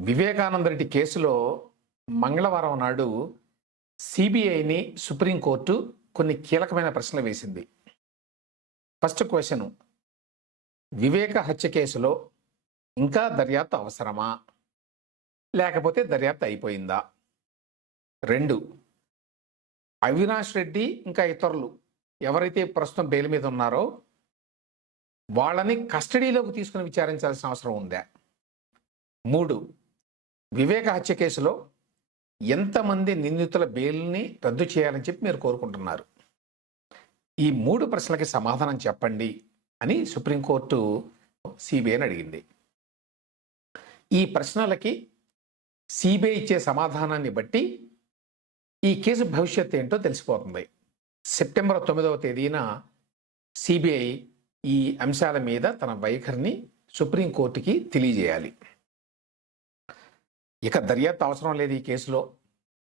వివేకానంద రెడ్డి కేసులో మంగళవారం నాడు సిబిఐని సుప్రీంకోర్టు కొన్ని కీలకమైన ప్రశ్నలు వేసింది. ఫస్ట్ క్వశ్చన్ వివేక హత్య కేసులో ఇంకా దర్యాప్తు అవసరమా? లేకపోతే దర్యాప్తు అయిపోయిందా? రెండు అవినాష్ రెడ్డి ఇంకా ఇతరులు ఎవరైతే ప్రస్తుతం బెయిల్ మీద ఉన్నారో వాళ్ళని కస్టడీలోకి తీసుకుని విచారించాల్సిన అవసరం ఉందా? మూడు వివేక హత్య కేసులో ఎంతమంది నిందితుల బెయిల్ని రద్దు చేయాలని చెప్పి మీరు కోరుకుంటున్నారు? ఈ మూడు ప్రశ్నలకి సమాధానం చెప్పండి అని సుప్రీంకోర్టు సిబిఐని అడిగింది. ఈ ప్రశ్నలకి సిబిఐ ఇచ్చే సమాధానాన్ని బట్టి ఈ కేసు భవిష్యత్ ఏంటో తెలిసిపోతుంది. సెప్టెంబర్ తొమ్మిదవ తేదీన సిబిఐ ఈ అంశాల మీద తన వైఖరిని సుప్రీంకోర్టుకి తెలియజేయాలి. ఇక దర్యాప్తు అవసరం లేదు ఈ కేసులో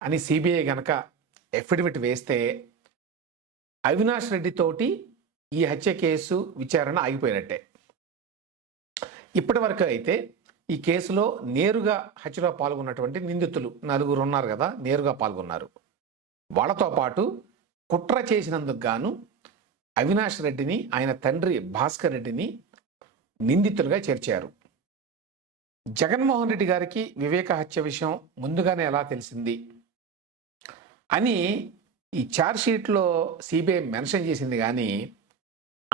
అని సిబిఐ గనక ఎఫిడవిట్ వేస్తే అవినాష్ రెడ్డితోటి ఈ హత్య కేసు విచారణ ఆగిపోయినట్టే. ఇప్పటి వరకు అయితే ఈ కేసులో నేరుగా హత్యలో పాల్గొన్నటువంటి నిందితులు నలుగురు ఉన్నారు కదా నేరుగా పాల్గొన్నారు. వాళ్ళతో పాటు కుట్ర చేసినందుకు గాను అవినాష్ రెడ్డిని ఆయన తండ్రి భాస్కర్ రెడ్డిని నిందితులుగా చేర్చారు. జగన్మోహన్ రెడ్డి గారికి వివేక హత్య విషయం ముందుగానే ఎలా తెలిసింది? అని ఈ ఛార్జ్ షీట్లో సిబిఐ మెన్షన్ చేసింది కానీ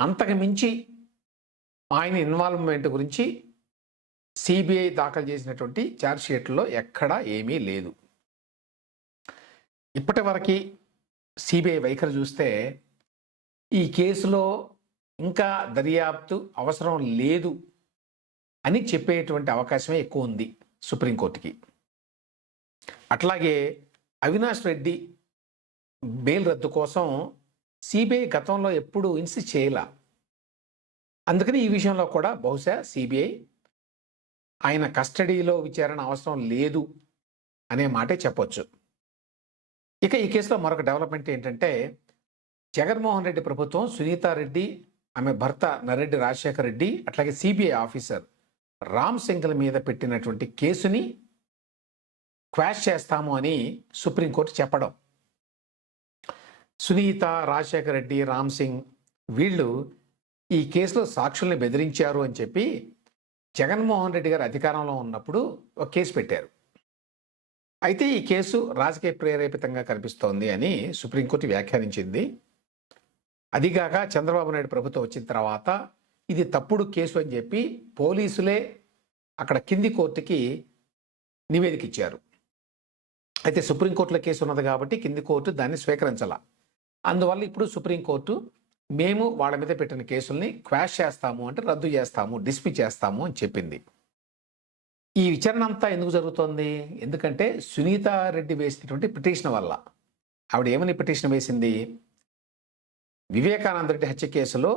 అంతకు మించి ఆయన ఇన్వాల్వ్మెంట్ గురించి సిబిఐ దాఖలు చేసినటువంటి ఛార్జ్ షీట్లో ఎక్కడా ఏమీ లేదు. ఇప్పటి వరకు సిబిఐ వైఖరి చూస్తే ఈ కేసులో ఇంకా దర్యాప్తు అవసరం లేదు అని చెప్పేటువంటి అవకాశమే ఎక్కువ ఉంది సుప్రీంకోర్టుకి. అట్లాగే అవినాష్ రెడ్డి బెయిల్ రద్దు కోసం సిబిఐ గతంలో ఎప్పుడు ఇన్సిస్ట్ చేయలా. అందుకని ఈ విషయంలో కూడా బహుశా సిబిఐ ఆయన కస్టడీలో విచారణ అవసరం లేదు అనే మాటే చెప్పొచ్చు. ఇక ఈ కేసులో మరొక డెవలప్మెంట్ ఏంటంటే జగన్మోహన్ రెడ్డి ప్రభుత్వం సునీతారెడ్డి ఆమె భర్త నరెడ్డి రాజశేఖర రెడ్డి అట్లాగే సిబిఐ ఆఫీసర్ రామ్ సింగ్ల మీద పెట్టినటువంటి కేసుని క్వాష్ చేస్తాము అని సుప్రీంకోర్టు చెప్పడం. సునీత రాజశేఖర రెడ్డి రామ్ సింగ్ వీళ్ళు ఈ కేసులో సాక్షుల్ని బెదిరించారు అని చెప్పి జగన్మోహన్ రెడ్డి గారు అధికారంలో ఉన్నప్పుడు ఒక కేసు పెట్టారు. అయితే ఈ కేసు రాజకీయ ప్రేరేపితంగా కనిపిస్తోంది అని సుప్రీంకోర్టు వ్యాఖ్యానించింది. అదిగాక చంద్రబాబు నాయుడు ప్రభుత్వం వచ్చిన తర్వాత ఇది తప్పుడు కేసు అని చెప్పి పోలీసులే అక్కడ కింది కోర్టుకి నివేదిక ఇచ్చారు అయితే సుప్రీంకోర్టులో కేసు ఉన్నది కాబట్టి కింది కోర్టు దాన్ని స్వీకరించాల. అందువల్ల ఇప్పుడు సుప్రీంకోర్టు మేము వాళ్ళ మీద పెట్టిన కేసుల్ని క్వాష్ చేస్తాము అంటే రద్దు చేస్తాము డిస్మి చేస్తాము అని చెప్పింది. ఈ విచారణ అంతా ఎందుకు జరుగుతోంది? ఎందుకంటే సునీత రెడ్డి వేసినటువంటి పిటిషన్ వల్ల. ఆవిడ ఏమని పిటిషన్ వేసింది? వివేకానంద రెడ్డి హత్య కేసులో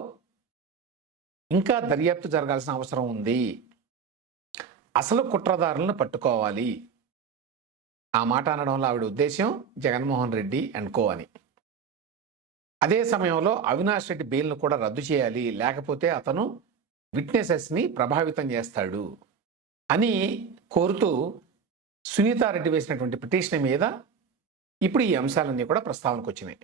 ఇంకా దర్యాప్తు జరగాల్సిన అవసరం ఉంది. అసలు కుట్రదారులను పట్టుకోవాలి. ఆ మాట అనడంలో ఆవిడ ఉద్దేశం జగన్మోహన్ రెడ్డి అండ్ కో అని. అదే సమయంలో అవినాష్ రెడ్డి బెయిల్ను కూడా రద్దు చేయాలి. లేకపోతే అతను విట్నెసెస్ని ప్రభావితం చేస్తాడు అని కోరుతూ సునీతారెడ్డి వేసినటువంటి పిటిషన్ మీద ఇప్పుడు ఈ అంశాలన్నీ కూడా ప్రస్తావనకు వచ్చినాయి